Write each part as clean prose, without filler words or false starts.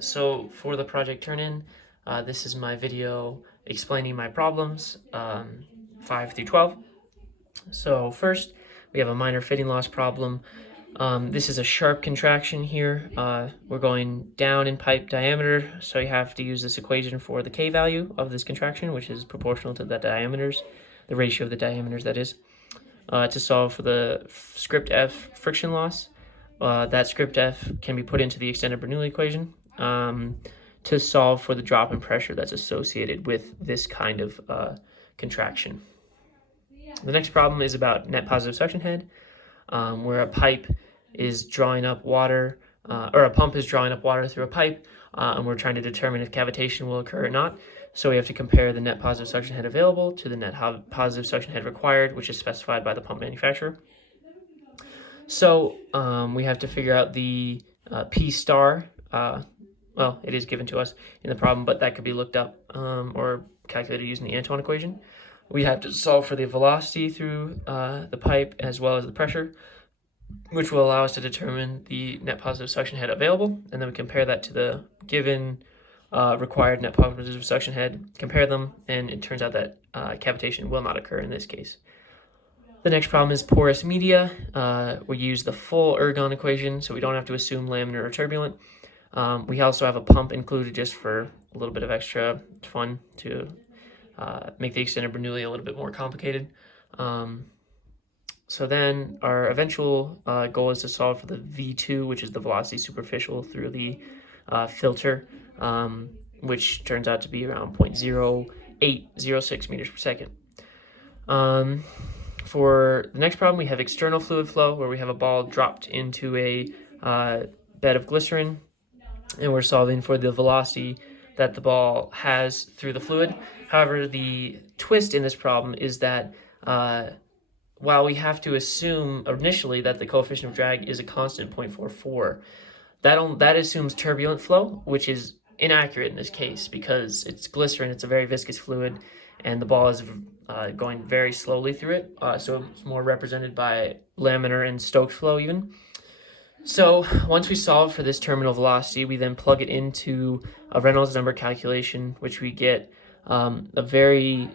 So for the project turn-in, this is my video explaining my problems, 5 through 12. So first, we have a minor fitting loss problem. This is a sharp contraction here. We're going down in pipe diameter, so you have to use this equation for the K value of this contraction, which is proportional to the diameters, the ratio of the diameters, that is, to solve for the script F friction loss. That script F can be put into the extended Bernoulli equation to solve for the drop in pressure that's associated with this kind of contraction. The next problem is about net positive suction head, where a pipe is drawing up water, or a pump is drawing up water through a pipe, and we're trying to determine if cavitation will occur or not. So we have to compare the net positive suction head available to the net positive suction head required, which is specified by the pump manufacturer. So we have to figure out the P star. Well, it is given to us in the problem, but that could be looked up or calculated using the Antoine equation. We have to solve for the velocity through the pipe as well as the pressure, which will allow us to determine the net positive suction head available, and then we compare that to the given required net positive suction head, compare them, and it turns out that cavitation will not occur in this case. The next problem is porous media. We use the full ergon equation, so we don't have to assume laminar or turbulent. We also have a pump included just for a little bit of extra fun to make the extended Bernoulli a little bit more complicated. So then our eventual goal is to solve for the V2, which is the velocity superficial through the filter, which turns out to be around 0.0806 meters per second. For the next problem, we have external fluid flow, where we have a ball dropped into a bed of glycerin, and we're solving for the velocity that the ball has through the fluid. However, the twist in this problem is that while we have to assume initially that the coefficient of drag is a constant 0.44, that assumes turbulent flow, which is inaccurate in this case because it's glycerin, it's a very viscous fluid, and the ball is going very slowly through it, so it's more represented by laminar and Stokes flow even. So once we solve for this terminal velocity, we then plug it into a Reynolds number calculation, which we get a very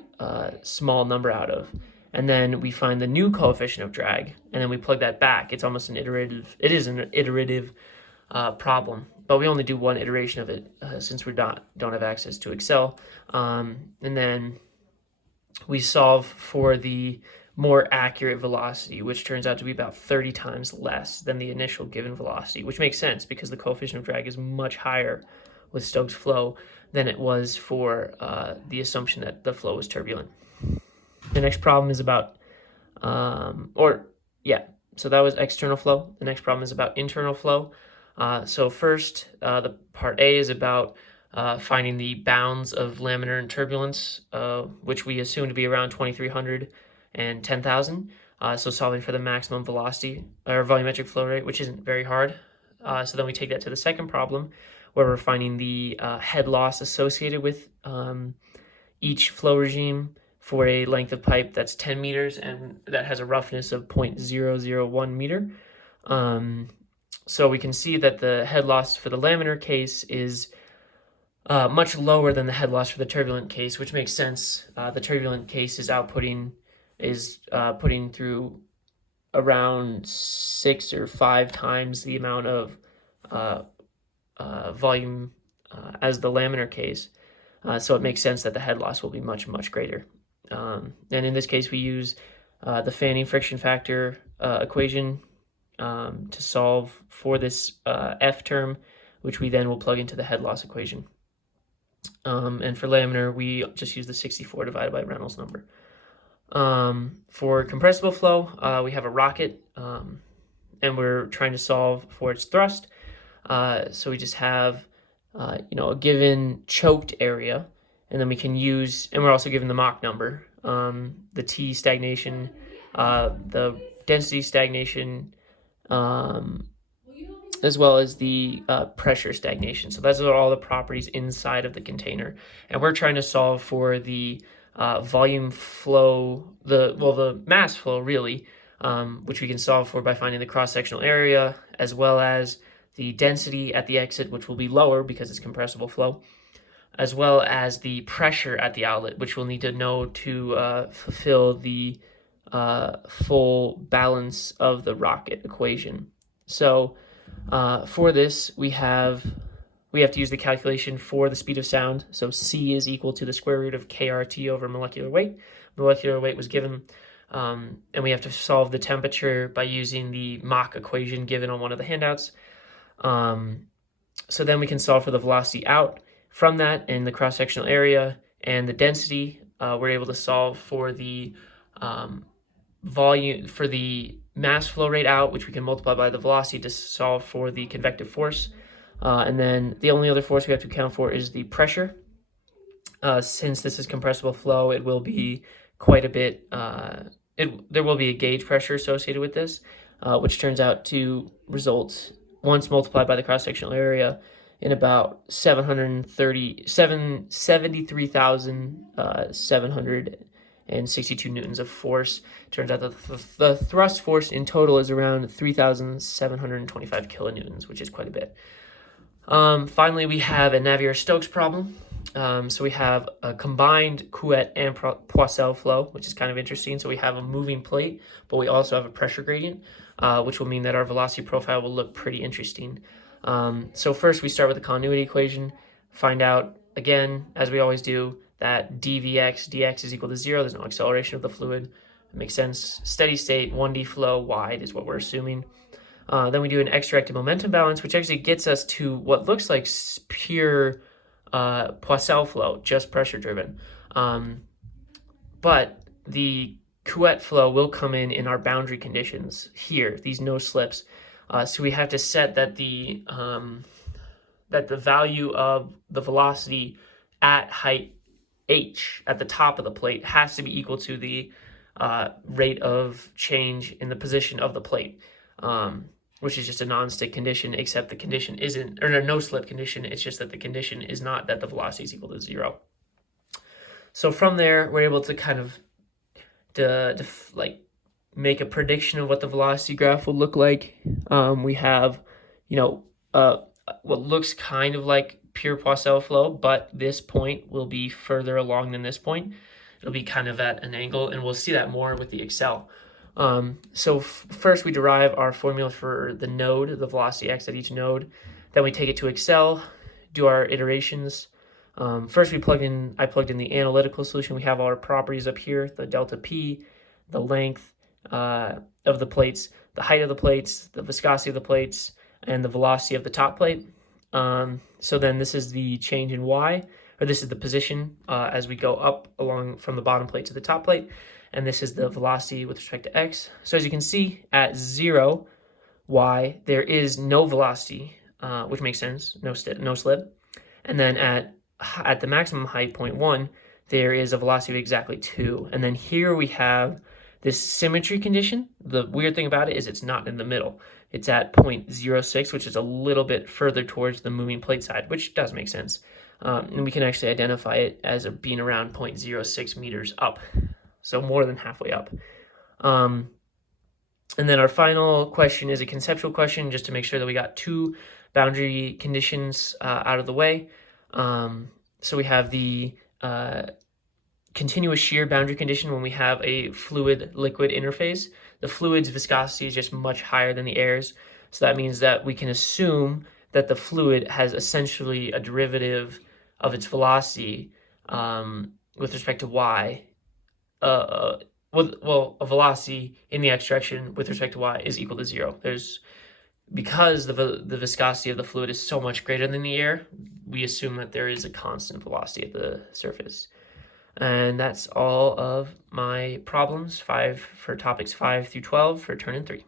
small number out of. And then we find the new coefficient of drag, and then we plug that back. It is an iterative problem, but we only do one iteration of it since we don't have access to Excel. And then we solve for the more accurate velocity, which turns out to be about 30 times less than the initial given velocity, which makes sense because the coefficient of drag is much higher with Stokes flow than it was for the assumption that the flow was turbulent. The next problem is about, so that was external flow. The next problem is about internal flow. So first, the part A is about finding the bounds of laminar and turbulence, which we assume to be around 2,300 and 10,000. So solving for the maximum velocity or volumetric flow rate, which isn't very hard. So then we take that to the second problem, where we're finding the head loss associated with each flow regime for a length of pipe that's 10 meters and that has a roughness of 0.001 meter. So we can see that the head loss for the laminar case is much lower than the head loss for the turbulent case, which makes sense. The turbulent case is putting through around 6 or 5 times the amount of volume as the laminar case. So it makes sense that the head loss will be much, much greater. And in this case, we use the fanning friction factor equation to solve for this F term, which we then will plug into the head loss equation. And for laminar, we just use the 64 divided by Reynolds number. For compressible flow, we have a rocket, and we're trying to solve for its thrust. So we just have, a given choked area, and then we can use, and we're also given the Mach number, the T stagnation, the density stagnation, as well as the pressure stagnation. So those are all the properties inside of the container. And we're trying to solve for the volume flow, the mass flow really, which we can solve for by finding the cross-sectional area as well as the density at the exit, which will be lower because it's compressible flow, as well as the pressure at the outlet, which we'll need to know to fulfill the full balance of the rocket equation. So for this, we have to use the calculation for the speed of sound. So c is equal to the square root of kRt over molecular weight. Molecular weight was given, and we have to solve the temperature by using the Mach equation given on one of the handouts. So then we can solve for the velocity out. From that, in the cross-sectional area and the density, we're able to solve for the volume, for the mass flow rate out, which we can multiply by the velocity to solve for the convective force. And then the only other force we have to account for is the pressure. Since this is compressible flow, it will be quite a bit, there will be a gauge pressure associated with this, which turns out to result, once multiplied by the cross-sectional area, in about 73,762 newtons of force. Turns out that the thrust force in total is around 3,725 kilonewtons, which is quite a bit. Finally, we have a Navier-Stokes problem. So we have a combined Couette and Poiseuille flow, which is kind of interesting. So we have a moving plate, but we also have a pressure gradient, which will mean that our velocity profile will look pretty interesting. So first we start with the continuity equation, find out, again, as we always do, that dx is equal to 0. There's no acceleration of the fluid. It makes sense. Steady state, 1D flow, wide is what we're assuming. Then we do an x-directed momentum balance, which actually gets us to what looks like pure Poiseuille flow, just pressure driven. But the Couette flow will come in our boundary conditions here, these no slips. So we have to set that the value of the velocity at height h at the top of the plate has to be equal to the rate of change in the position of the plate, which is just a non-stick condition, except the condition isn't, or a no-slip condition. It's just that the condition is not that the velocity is equal to 0. So from there, we're able to kind of make a prediction of what the velocity graph will look like. We have, what looks kind of like pure Poiseuille flow, but this point will be further along than this point. It'll be kind of at an angle, and we'll see that more with the Excel. So first we derive our formula for the node, the velocity x at each node. Then we take it to Excel, do our iterations. First I plugged in the analytical solution. We have all our properties up here, the delta P, the length of the plates, the height of the plates, the viscosity of the plates, and the velocity of the top plate. So then this is the change in y, or this is the position as we go up along from the bottom plate to the top plate, and this is the velocity with respect to x. So as you can see, at 0 y, there is no velocity, which makes sense, no slip. And then at the maximum height, 0.1, there is a velocity of exactly 2. And then here we have this symmetry condition. The weird thing about it is it's not in the middle. It's at 0.06, which is a little bit further towards the moving plate side, which does make sense. And we can actually identify it as being around 0.06 meters up, so more than halfway up. And then our final question is a conceptual question, just to make sure that we got 2 boundary conditions out of the way. So we have the continuous shear boundary condition when we have a fluid-liquid interface. The fluid's viscosity is just much higher than the air's, so that means that we can assume that the fluid has essentially a derivative of its velocity with respect to y. A velocity in the x direction with respect to y is equal to 0. Because the viscosity of the fluid is so much greater than the air, we assume that there is a constant velocity at the surface. And that's all of my problems, 5 for topics 5 through 12 for Turn-in 3.